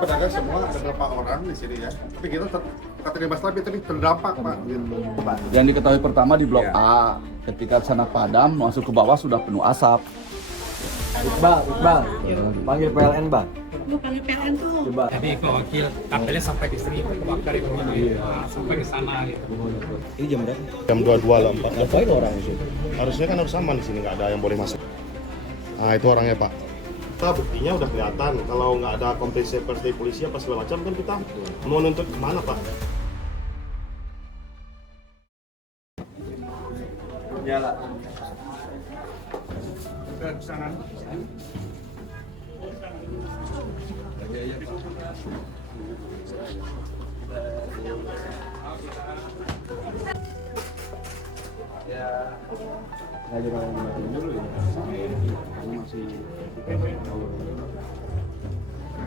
pedagang semua ada berapa orang di sini ya. Tapi kita terima tapi terdampak Pak. Gitu. Yang diketahui pertama di Blok A, ketika sana padam masuk ke bawah sudah penuh asap. Iqbal, panggil PLN Bang. Lu panggil PLN tuh. Coba. Jadi wakil kabelnya sampai di sini kebakar itu sampai ke sana gitu. Ini jam berapa? Jam 22 lah, Pak. Ngapain orang di sini? Harusnya kan harus aman di sini, nggak ada yang boleh masuk. Nah, itu orangnya, Pak. Kita buktinya udah kelihatan. Kalau nggak ada kompensasi dari polisi apa segala macam kan kita mau nuntut kemana, Pak? Jalan.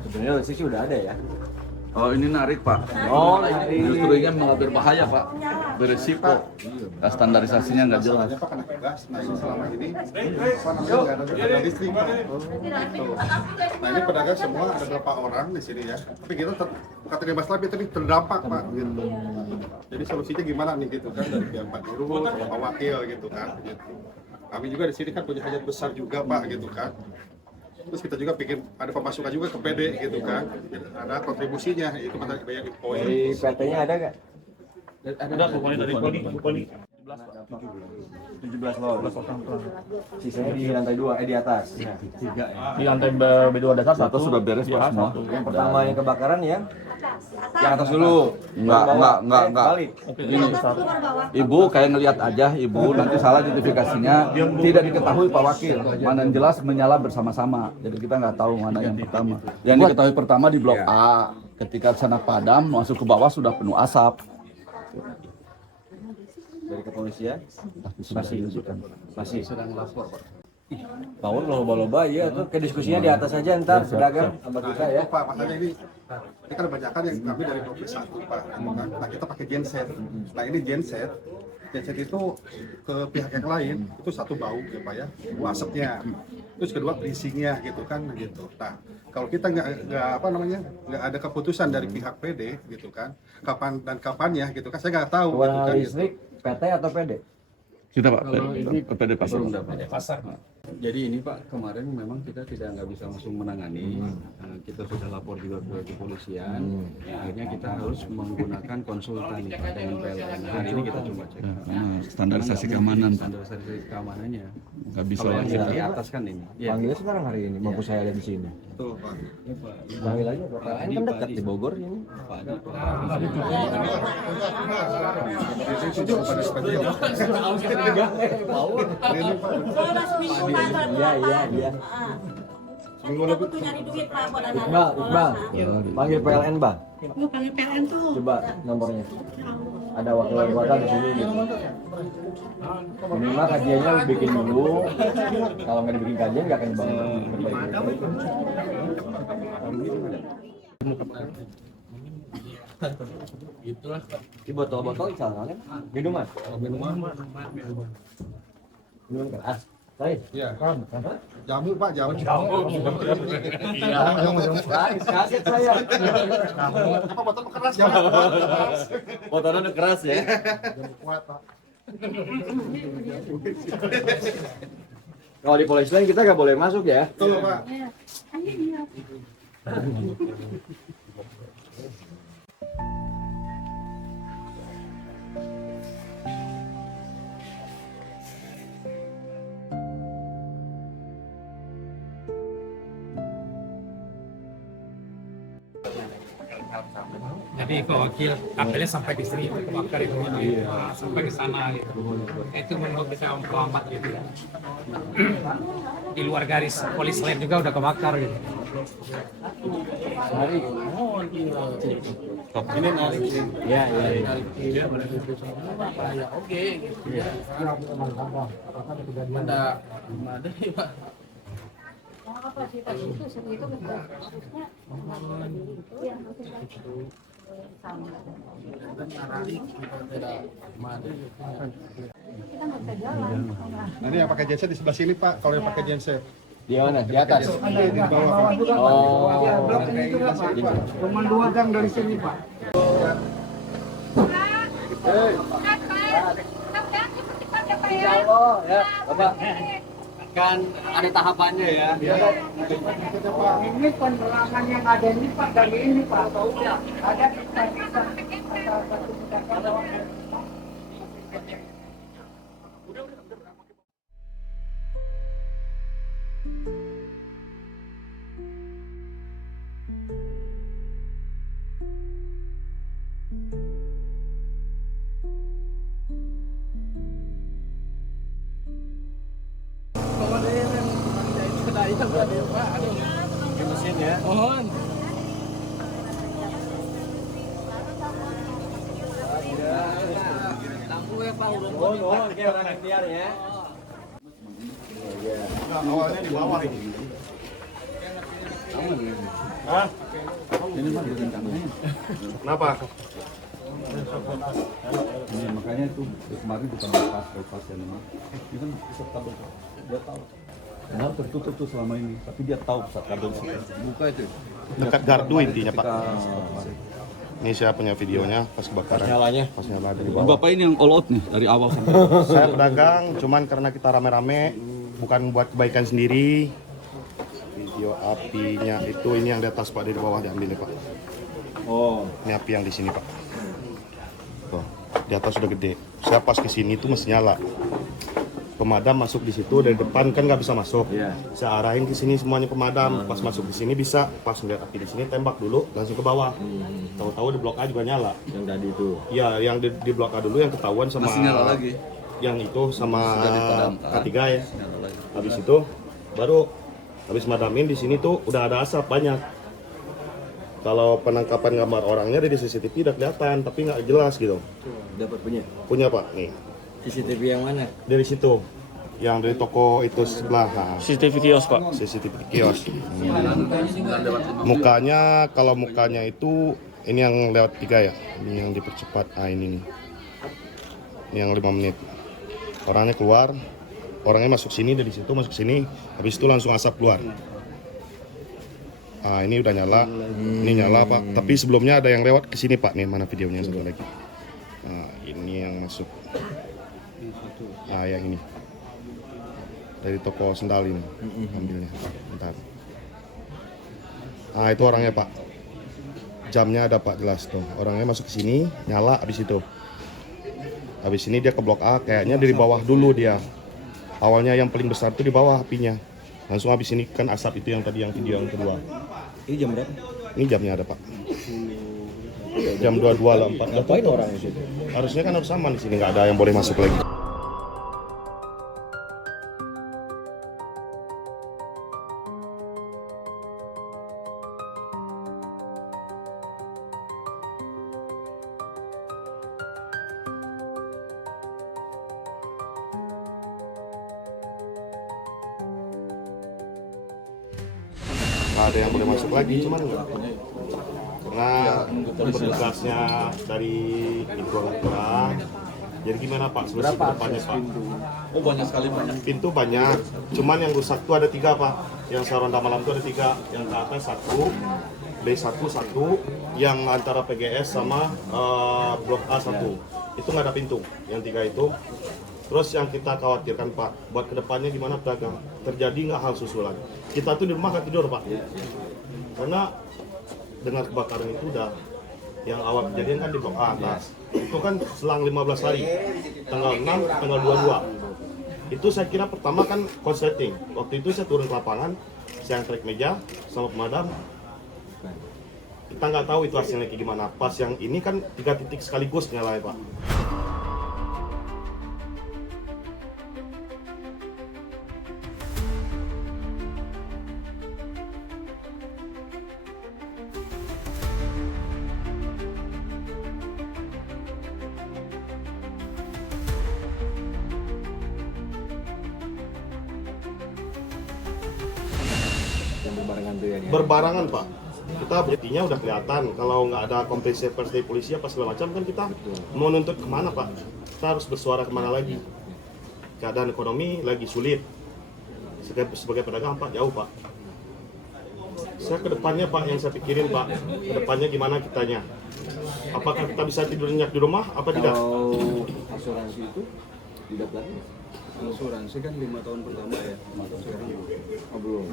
Sebenarnya listrik sih udah ada ya. Oh ini narik Pak. Oh, narik. Justru ini malah berbahaya Pak. Beresiko. Nah, standarisasinya nggak jelas. Masalahnya Pak kena gas. Nah ini selama ini apa namanya nggak ada listrik Pak. Gitu. Nah ini pedagang semua ada berapa orang di ssini ya. Tapi kita terima tapi terdampak Pak. Gitu. Jadi solusinya gimana nih gitu kan dari pihak Pak Dirut, Pak Wakil gitu kan. Gitu. Kami juga di sini kan punya hajat besar juga Pak gitu kan. Terus kita juga bikin ada pemasukan juga ke PD gitu kan, ada kontribusinya itu kan bayar poin. Di PT-nya ada nggak? Ada pokoknya dari Poli. 17 loh. Sisanya di lantai 2, di atas. Di lantai B2 dasar Satu sudah beres Pak semua. Yang pertama yang kebakaran ya. Yang atas dulu. Enggak. Balik. Ini Ibu kayak ngelihat aja Ibu nanti salah identifikasinya tidak diketahui Pak Wakil. Mana yang jelas menyala bersama-sama. Jadi kita nggak tahu mana yang pertama. Yang diketahui pertama di Blok A, ketika sana padam masuk ke bawah sudah penuh asap. Dari kepolisian masih sedang lapor Pak. bangun loba-loba ya tuh ke diskusinya di atas aja ntar pedagang sama kita ya. Pak, makanya ini kan kebanyakan yang kami dari 21 Pak. Nah kita pakai genset. Nah ini genset itu ke pihak yang lain itu satu bau ya Pak ya, bau asapnya. Terus kedua bisingnya gitu kan gitu. Nah kalau kita nggak ada keputusan dari pihak PD gitu kan, kapannya gitu kan saya nggak tahu. Gitu kan, Listrik PT atau PD? Kita Pak, PD Pasar. pasar. Jadi ini Pak, kemarin memang kita nggak bisa langsung menangani. Kita sudah lapor juga ke kepolisian. Akhirnya kita harus menggunakan konsultan Pak dengan PLN. Hari ini kita coba cek. Standarisasi keamanan Pak. Standarisasi keamanannya. Nggak bisa Kalau yang lagi. di atas kan ini. Panggilnya sekarang hari ini, mampu saya lihat di sini. Betul Pak. Panggil aja Pak. PLN kan dekat di Bogor ini. Iya. Aku tuh nyari duit Pak buat anak. Iqbal, panggil PLN Bang. Lu panggil PLN tuh. Coba nomornya. Ada wakil-wakil di sini gitu. Minimal kajiannya bikin dulu. Kalau nggak dibikin kajian nggak akan dibangun. Itulah. Di botol-botol misalnya kan? Minuman? Minuman keras. Baik. Iya kan. Jamu Pak, jamu. Kaget saya. Apa botol keras jamu? Botolnya keras ya. Kuat Pak. Kalau di polisi lain kita nggak boleh masuk ya. Betul Pak. Jadi wakil kabelnya sampai di sini kebakar itu sampai ke sana gitu. Itu menurut kita memperlambat gitu. Di luar garis polis lain juga udah kebakar gitu. Hari. Ini narik. Ya. Oke. Ada Pak. Kapasitas itu segitu harusnya Nah, ini yang pakai genset di sebelah sini Pak, kalau yang pakai genset. Di mana? Di atas. Di bawah. Oh. Pemanduan gang dari sini Pak. Insyaallah ya, Bapak. Kan ada tahapannya ya. Ini penerangan yang ada ini Pak dari ini Pak. Udah ada kita. Di mesin ya. Oh, kayak orang ikhtiar ya. Nah, awalnya di bawah ini. Hah? Ini mah direncanain. Kenapa? Ini makanya itu kemarin bukan bypass yang ini. Ini kan pusat kabel. Dia tahu. Padahal tertutup tuh selama ini, tapi dia tahu pusat kabel. Buka itu. Dekat gardu intinya, Pak. Ketika Ini saya punya videonya pas kebakaran. Nyalanya. Pas nyala dari bawah. Bapak ini yang all out nih dari awal sampai. Saya pedagang, cuman karena kita rame-rame, bukan buat kebaikan sendiri. Video apinya itu ini yang di atas Pak, di bawah diambil ya Pak. Oh. Ini api yang di sini Pak. Tuh, di atas sudah gede. Saya pas ke sini itu masih nyala. Pemadam masuk di situ dari depan kan nggak bisa masuk. Iya. Saya arahin ke sini semuanya pemadam. Pas masuk di sini bisa. Pas ngeliat api di sini tembak dulu langsung ke bawah. Tahu-tahu di blok A juga nyala. Yang tadi itu. Iya, yang di blok A dulu yang ketahuan sama Masih nyala lagi. yang itu sama Sudah dipadamkan. K3 ya. Nyala lagi. Habis itu baru habis madamin di sini tuh udah ada asap banyak. Kalau penangkapan gambar orangnya dari CCTV udah kelihatan, tapi nggak jelas gitu. Dapat punya. Punya Pak nih CCTV yang mana? dari situ, yang dari toko itu sebelah. Nah, CCTV kios pak. CCTV kios. Mukanya kalau mukanya itu ini yang lewat 3 ya, ini yang dipercepat. Ah ini nih, ini yang 5 menit. Orangnya keluar, orangnya masuk sini dari situ masuk sini, habis itu langsung asap keluar. Ah ini udah nyala, ini nyala Pak. Tapi sebelumnya ada yang lewat ke sini Pak, nih mana videonya satu lagi. Nah ini yang masuk. Ah yang ini dari toko sendal ini ambilnya. Bentar. Ah itu orangnya Pak. Jamnya ada Pak jelas tuh. Orangnya masuk ke sini, nyala habis itu. Habis ini dia ke blok A, kayaknya dari bawah dulu dia. Awalnya yang paling besar tuh di bawah apinya. Langsung habis ini kan asap itu yang tadi yang video yang kedua. Ini jam berapa? Ini jamnya ada Pak. Jam 22 lah 4. Ngapain orang di situ? Harusnya kan harus aman di sini, nggak ada yang boleh masuk lagi. Nggak ada yang boleh masuk lagi, cuman nggak. Karena petugasnya dari itu agak kurang. Jadi gimana Pak? Solusi ke depannya Pak? Oh banyak sekali banyak. Pintu banyak, cuman yang rusak tuh ada 3 Pak. Yang saya ronda malam tuh ada 3. Yang ke atas 1, B1 1, yang antara PGS sama Blok A 1. Itu nggak ada pintu, yang 3 itu. Terus yang kita khawatirkan Pak, buat kedepannya gimana pedagang? Terjadi nggak hal susulan? Kita tuh di rumah nggak tidur Pak. Karena dengan kebakaran itu udah yang awal kejadian kan di blok A atas. Itu kan selang 15 hari, tanggal 6, tanggal 22. Itu saya kira pertama kan konsleting. Waktu itu saya turun ke lapangan, saya trek meja sama pemadam. Kita nggak tahu itu hasilnya kayak gimana. Pas yang ini kan 3 titik sekaligus nyala ya Pak. Yang berbarengan tuh ya. Berbarangan Pak. Kita buktinya udah kelihatan. Kalau nggak ada kompensi pers dari polisi apa segala macam kan kita mau nuntut kemana Pak? Kita harus bersuara kemana lagi? Keadaan ekonomi lagi sulit. sebagai pedagang Pak jauh Pak. Saya kedepannya Pak yang saya pikirin Pak, kedepannya gimana kitanya? Apakah kita bisa tidur nyenyak di rumah apa tidak? Kalau asuransi itu tidak lagi. Asuransi kan 5 tahun pertama ya. Sekarang belum.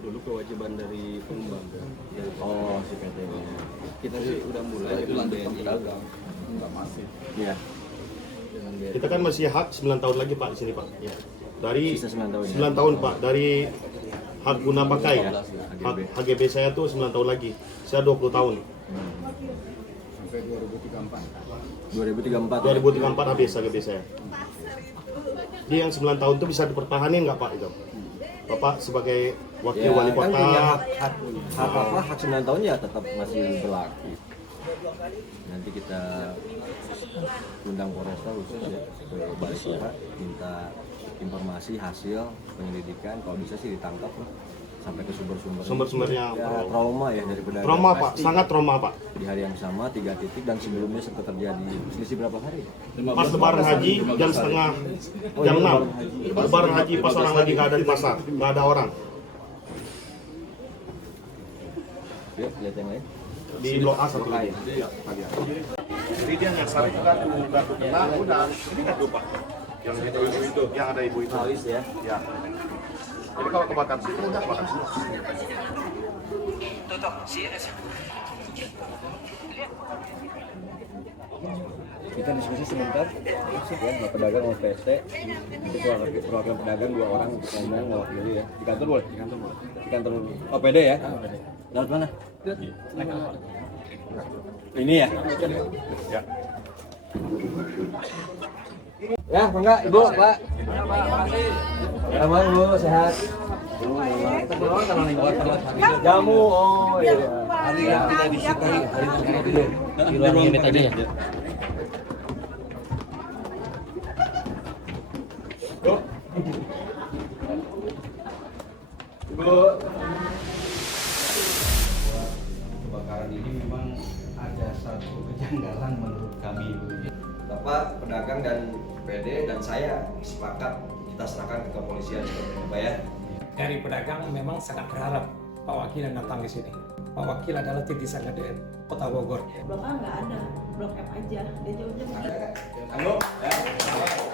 Dulu kewajiban dari pengembang. Oh, si PT. Kita sih udah mulai dengan BNI. Enggak masih. Iya. Dengan BNI. Kita kan masih hak 9 tahun lagi Pak di sini Pak. Ya. Dari Sisa 9 tahun, 9 tahun Pak, dari hak guna pakai. Hak HGB saya tuh 9 tahun lagi. Saya 20 tahun. Sampai 2034. 2034. 2034 habis HGB saya. Jadi yang 9 tahun itu bisa dipertahanin nggak Pak itu? Bapak sebagai wakil wali kan kota. punya hak 9 tahun ya tetap masih berlaku. Nanti kita undang Polresta khusus ya ke Balai Kota, minta informasi hasil penyelidikan, kalau bisa sih ditangkap lah sampai ke Sumber-sumbernya ya, trauma ya dari pedagang. trauma Pak, Pasti sangat trauma Pak. di hari yang sama 3 titik dan sebelumnya sempat terjadi selisih berapa hari? Pas lebaran haji jam setengah jam 6. Lebaran haji pas orang lagi nggak ada di pasar, nggak ada orang. Yuk lihat yang lain. Di blok A satu lagi. Jadi dia nggak saling nggak kena, udah ini nggak Pak. Yang itu, yang ada ibu itu. Alis ya. Ya. Jadi kalau kebakar situ udah kebakar situ. Kita diskusi sebentar ya sama pedagang sama PT. Nanti perwakilan pedagang 2 orang ngomong mewakili ya. Di kantor boleh? Di kantor OPD ya? Lewat mana? Ini ya? Ya. Ya, enggak, Ibu, Pak. Ya, Bang, Bu, sehat. Jamu, oh iya. Hari yang kita disukai, hari Di ruang unit aja ya. Kebakaran ini memang ada satu kejanggalan menurut kami. Bapak, pedagang dan PD dan saya sepakat kita serahkan ke kepolisian seperti itu, Pak ya. Dari pedagang memang sangat berharap Pak Wakil yang datang di sini. Pak Wakil adalah titik sangat di Kota Bogor. Blok A nggak ada, blok F aja. Dia jauh-jauh. Halo. Ya.